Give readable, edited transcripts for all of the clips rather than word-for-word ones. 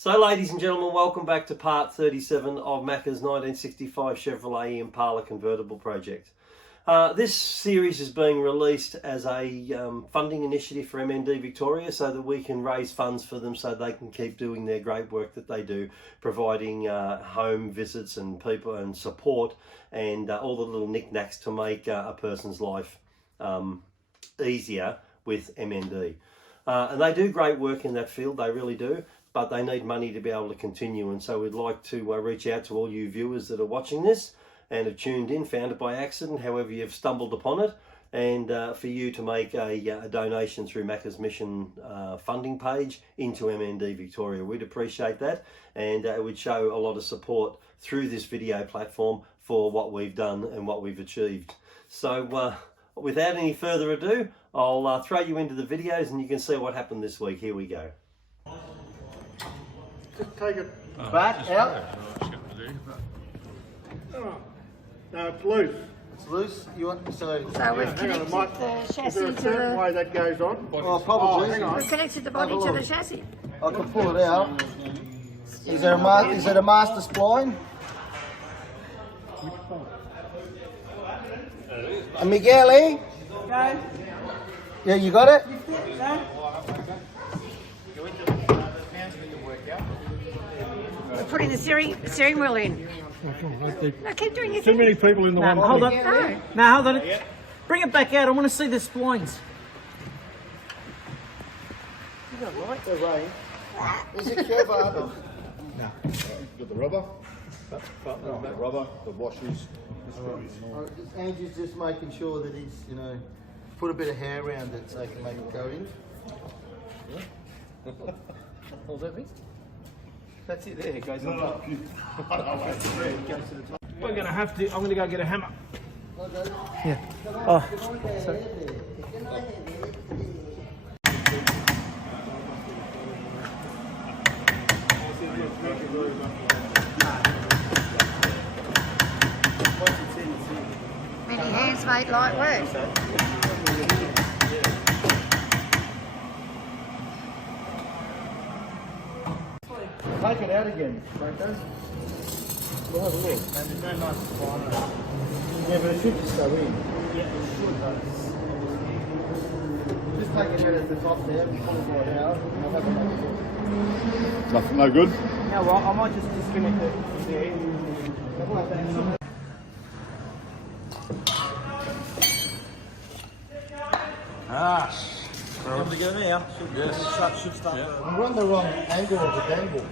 So ladies and gentlemen, welcome back to part 37 of Macka's 1965 Chevrolet Impala Convertible project. This series is being released as a funding initiative for MND Victoria so that we can raise funds for them so they can keep doing their great work that they do, providing home visits and people and support and all the little knickknacks to make a person's life easier with MND. And they do great work in that field, they really do, but they need money to be able to continue. And so we'd like to reach out to all you viewers that are watching this and have tuned in, found it by accident, however you've stumbled upon it, and for you to make a donation through Macka's Mission funding page into MND Victoria. We'd appreciate that, and it would show a lot of support through this video platform for what we've done and what we've achieved. So without any further ado, I'll throw you into the videos and you can see what happened this week. Here we go. Just take it back out. No, it's loose. It's loose. You want So we've hang on, connected it might- the Is chassis there a to certain the... way that goes on? Oh, probably. hang on. We've connected the body to the chassis. I can pull it out. Is there a master spline? Miguel, eh? Yeah, you got it? We're putting the steering wheel in. No, keep doing your Too thing. many people in the one. Hold on. No. Now hold on. Bring it back out. I want to see the splines. The rain. Is it Chevrolet? Got the rubber, the rubber, the washers. Andrew's just making sure that he's, put a bit of hair around it so he can make it go in. Hold that, That's it there, it goes on top. We're gonna have to. I'm gonna go get a hammer. Yeah. Oh, Many hands made light work. Take it out again, Franco. We'll have a look. Yeah, but it should just go in. Just take it out at the top there, pull it right out, and I'll have a look. Nothing, no good. now what? I might just disconnect it. Time to go now. We're on the wrong angle of the dangle.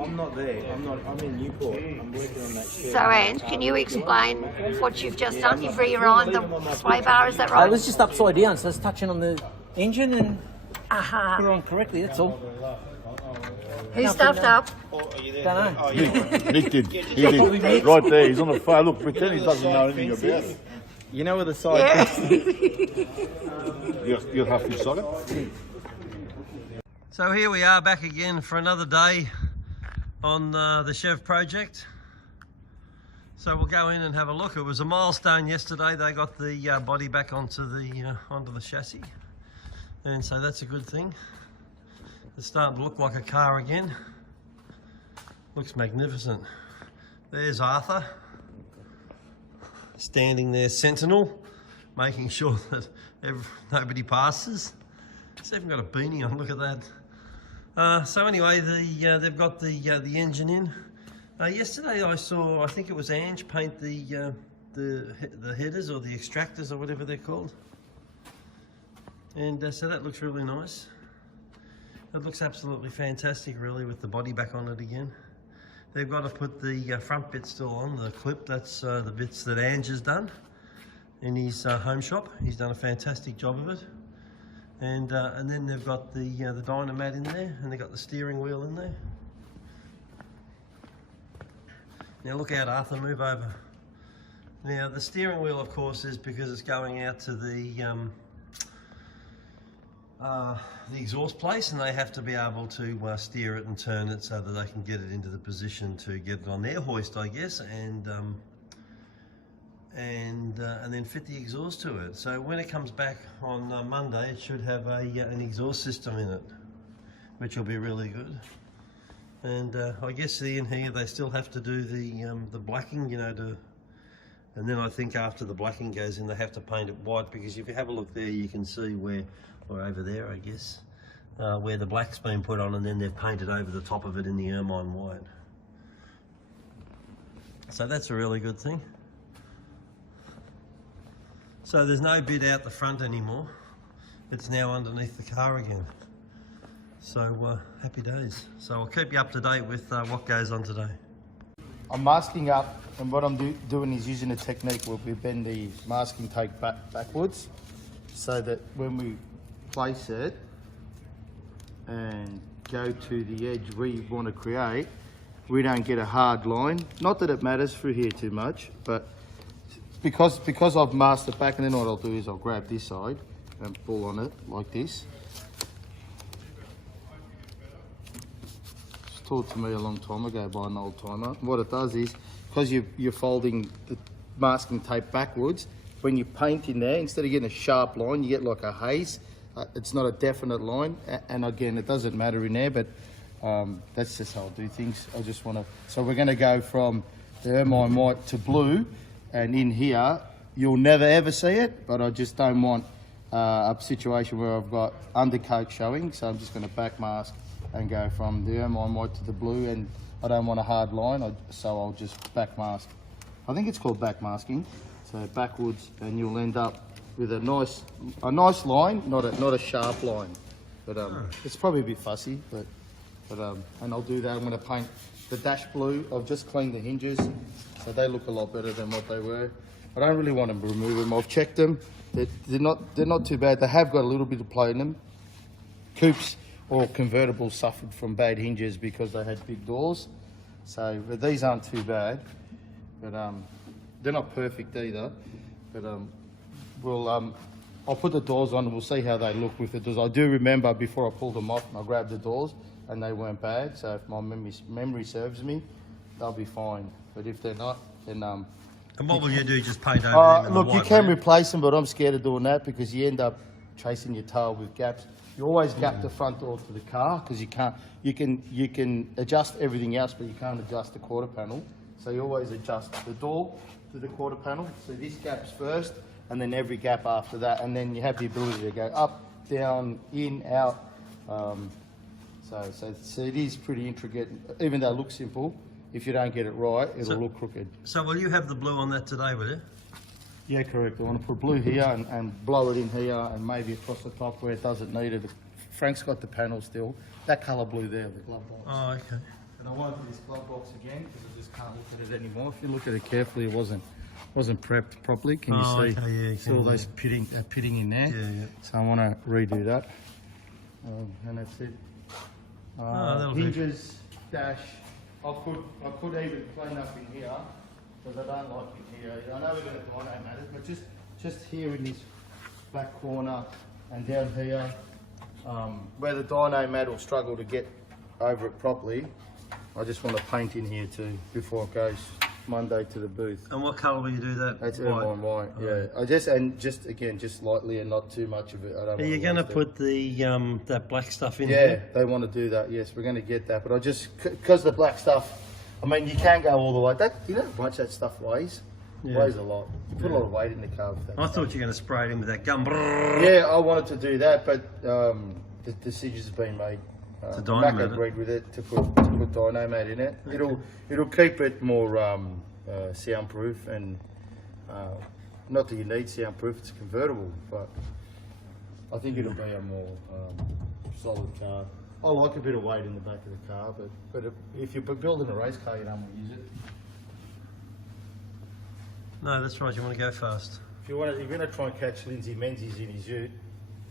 I'm not there. I'm in Newport. I'm working on that shit. So, Ange, can you explain what you've just done? You've realigned the sway bar, is that It right? was just upside down, so it's touching on the engine and put it Aha. on correctly. That's all. Who stuffed up? Don't know. Nick did. He did. Right there, he's on the phone. Look, pretend he doesn't know anything about it. You know where the side. Yeah. You'll have to socket. So here we are back again for another day on the Chev project. So we'll go in and have a look. It was a milestone yesterday. They got the body back onto the chassis, and so that's a good thing. It's starting to look like a car again. Looks magnificent. There's Arthur standing there, sentinel, making sure that nobody passes. It's even got a beanie on. Look at that. So anyway, they've got the engine in. Yesterday I saw, I think it was Ange paint the headers or the extractors or whatever they're called, and so that looks really nice. It looks absolutely fantastic, really, with the body back on it again. They've got to put the front bit still on the clip. That's the bits that Ange has done in his home shop. He's done a fantastic job of it. And then they've got the dynamat in there, and they've got the steering wheel in there. Now look out, Arthur, move over. Now the steering wheel, of course, is because it's going out to the exhaust place, and they have to be able to steer it and turn it so that they can get it into the position to get it on their hoist, I guess, and then fit the exhaust to it. So when it comes back on Monday, it should have an exhaust system in it. which will be really good. And I guess in here they still have to do the blacking, you know, and then I think after the blacking goes in, they have to paint it white, because if you have a look there, you can see where, or over there, I guess, where the black's been put on, and then they've painted over the top of it in the ermine white. So that's a really good thing. So there's no bit out the front anymore. It's now underneath the car again. So happy days. So I'll keep you up to date with what goes on today. I'm masking up, and what I'm doing is using a technique where we bend the masking tape backwards, so that when we place it and go to the edge we want to create, we don't get a hard line. Not that it matters through here too much, but because I've masked it back, and then what I'll do is I'll grab this side and pull on it like this. Taught to me a long time ago by an old timer. What it does is, because you're folding the masking tape backwards, when you paint in there, instead of getting a sharp line, you get like a haze. It's not a definite line, and again, it doesn't matter in there, but that's just how I do things. I just want to, so we're going to go from the ermine white to blue, and in here, you'll never ever see it, but I just don't want a situation where I've got undercoat showing, so I'm just going to back mask and go from the ermine white to the blue, and I don't want a hard line, so I'll just back mask. I think it's called back masking. So backwards, and you'll end up with a nice line, not a sharp line. But it's probably a bit fussy, but and I'll do that. I'm going to paint the dash blue. I've just cleaned the hinges, so they look a lot better than what they were. I don't really want to remove them. I've checked them. They're not too bad. They have got a little bit of play in them. Coupes or convertibles suffered from bad hinges because they had big doors. So, but these aren't too bad. But they're not perfect either. But I'll put the doors on and we'll see how they look with the doors. I do remember before I pulled them off, I grabbed the doors and they weren't bad. So if my memory serves me, they'll be fine. But if they're not, then and what will you do? Just paint over them? Look, you can replace them, but I'm scared of doing that because you end up chasing your tail with gaps. You always gap the front door to the car because you can adjust everything else, but you can't adjust the quarter panel. So you always adjust the door to the quarter panel. So this gap's first, and then every gap after that, and then you have the ability to go up, down, in, out. So it is pretty intricate, even though it looks simple. If you don't get it right, it'll look crooked. So will you have the blue on that today, will you? Yeah, correct. I want to put blue here and blow it in here and maybe across the top where it doesn't need it. Frank's got the panel still. That colour blue there, the glove box. Oh, okay. And I won't do this glove box again because I just can't look at it anymore. If you look at it carefully, it wasn't prepped properly. Can you see? Okay, yeah, See all those pitting in there? Yeah. So I want to redo that. And that's it. Hinges, dash. I could even clean up in here because I don't like it here. I know we're going to dyno mat it, but just here in this back corner and down here, where the dyno mat will struggle to get over it properly, I just want to paint in here too before it goes Monday to the booth. And what colour will you do that? That's ermine white. Yeah. I just lightly and not too much of it. I don't. Are you going to put the that black stuff in? Yeah, here? they want to do that. Yes, we're going to get that. But I just because the black stuff. I mean, you can go all the way. That you know how much that stuff weighs. Yeah. Weighs a lot. You put a lot of weight in the car with that. I thought you were going to spray it in with that gum. Yeah, I wanted to do that, but the decision's been made. To Macka dynamite agreed with it to put dynamite in it. Okay. It'll keep it more soundproof and not that you need soundproof. It's convertible, but I think it'll be a more solid car. I like a bit of weight in the back of the car, but if you're building a race car, you don't want to use it. No, that's right. You want to go fast. If you're going to try and catch Lindsay Menzies in his ute,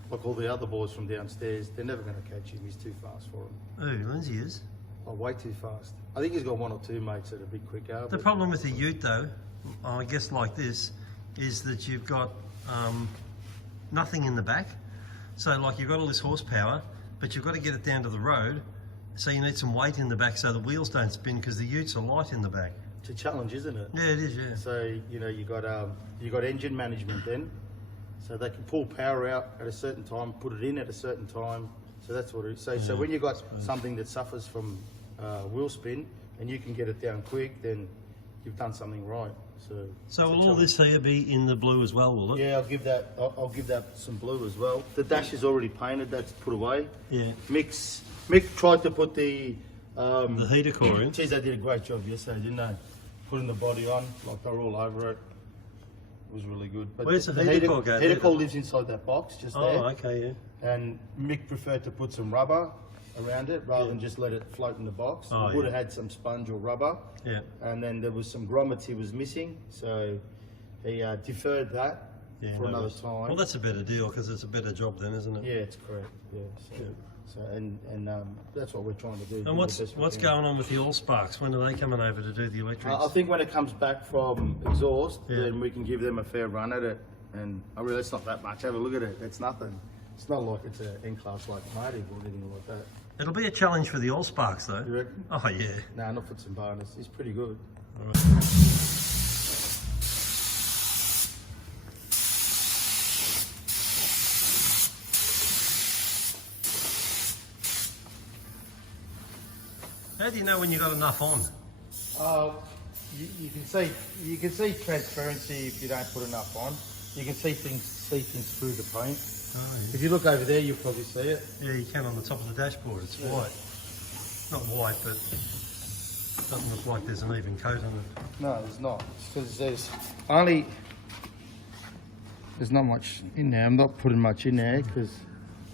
like all the other boys from downstairs, they're never going to catch him. He's too fast for him. Oh, Lindsay is. Oh, way too fast. I think he's got one or two mates that are a bit quicker. The problem with the ute, though, I guess like this, is that you've got nothing in the back. So, like, you've got all this horsepower, but you've got to get it down to the road. So you need some weight in the back so the wheels don't spin because the utes are light in the back. It's a challenge, isn't it? Yeah, it is. Yeah. So you got engine management then, so they can pull power out at a certain time, put it in at a certain time. So that's what it is. So when you've got something that suffers from wheel spin and you can get it down quick, then you've done something right. So will all this here be in the blue as well, will it? Yeah, I'll give that some blue as well. The dash is already painted, that's put away. Yeah. Mick tried to put the heater core in. Geez, they did a great job yesterday, didn't they? Putting the body on, like they were all over it. It was really good. But Where's the heater core go? Heater core lives inside that box, just there. Oh, okay, yeah. And Mick preferred to put some rubber around it rather than just let it float in the box. Oh, it would have had some sponge or rubber. Yeah. And then there was some grommets he was missing, so he deferred that for another time. Well, that's a better deal because it's a better job then, isn't it? Yeah, it's correct. Yeah. So and that's what we're trying to do. And what's going on with the all sparks? When are they coming over to do the electrics? I think when it comes back from exhaust, then we can give them a fair run at it. And I really, it's not that much. Have a look at it. It's nothing. It's not like it's an N-Class like Marty or anything like that. It'll be a challenge for the all sparks though. You reckon? Oh yeah. Nah, not for some bonus. He's pretty good. All right. How do you know when you got enough on? You can see transparency if you don't put enough on. You can see things through the paint. Oh, yeah. If you look over there, you'll probably see it. Yeah, you can on the top of the dashboard. It's white. Not white, but it doesn't look like there's an even coat on it. No, there's not. Because there's not much in there. I'm not putting much in there because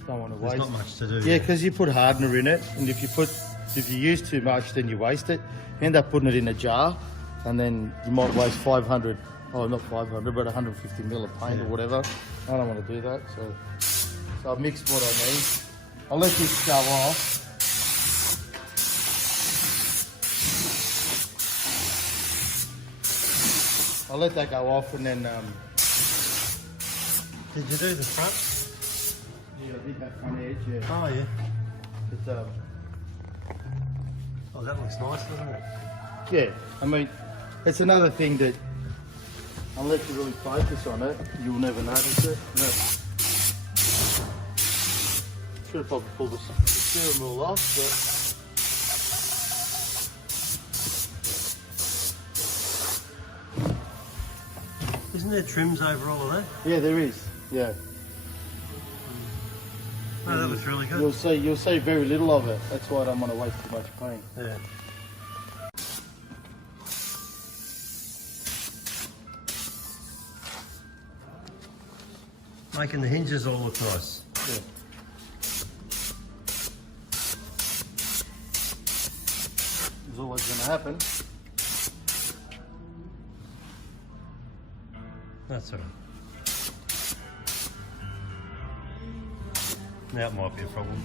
I don't want to waste. There's not much to do. Yeah, because you put hardener in it, and if you use too much, then you waste it. You end up putting it in a jar, and then you might waste 500. Oh, not 500, but 150 mil of paint or whatever. I don't want to do that, so I've mixed what I need. I'll let this go off. I'll let that go off, and then. Did you do the front? Yeah, I did that front edge. Yeah. Oh yeah. But, Oh, that looks nice, doesn't it? yeah, I mean, it's another thing that, unless you really focus on it, you'll never notice it. No. Should have probably pulled the steering wheel off, but... Isn't there trims over all of that? Yeah, there is. Yeah. No, that looks really good. You'll see very little of it. That's why I don't want to waste too much paint. Yeah. Making the hinges all look nice. Yeah. It's always going to happen. That's all right. Now it might be a problem.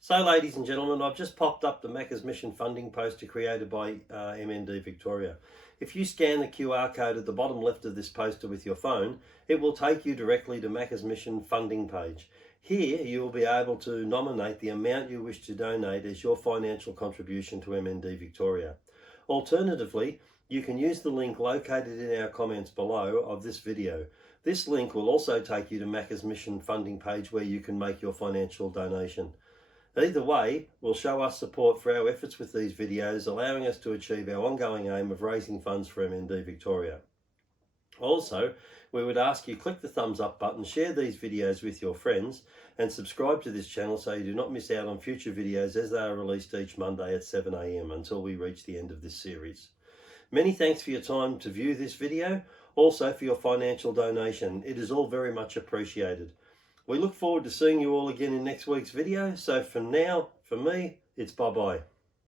So, ladies and gentlemen, I've just popped up the Macca's Mission funding poster created by MND Victoria. If you scan the QR code at the bottom left of this poster with your phone, it will take you directly to Macca's Mission funding page. Here, you will be able to nominate the amount you wish to donate as your financial contribution to MND Victoria. Alternatively, you can use the link located in our comments below of this video. This link will also take you to Macca's Mission funding page where you can make your financial donation. Either way will show us support for our efforts with these videos, allowing us to achieve our ongoing aim of raising funds for MND Victoria. Also, we would ask you click the thumbs up button, share these videos with your friends, and subscribe to this channel so you do not miss out on future videos as they are released each Monday at 7 AM until we reach the end of this series. Many thanks for your time to view this video, also for your financial donation. It is all very much appreciated. We look forward to seeing you all again in next week's video. So for now, for me, it's bye-bye.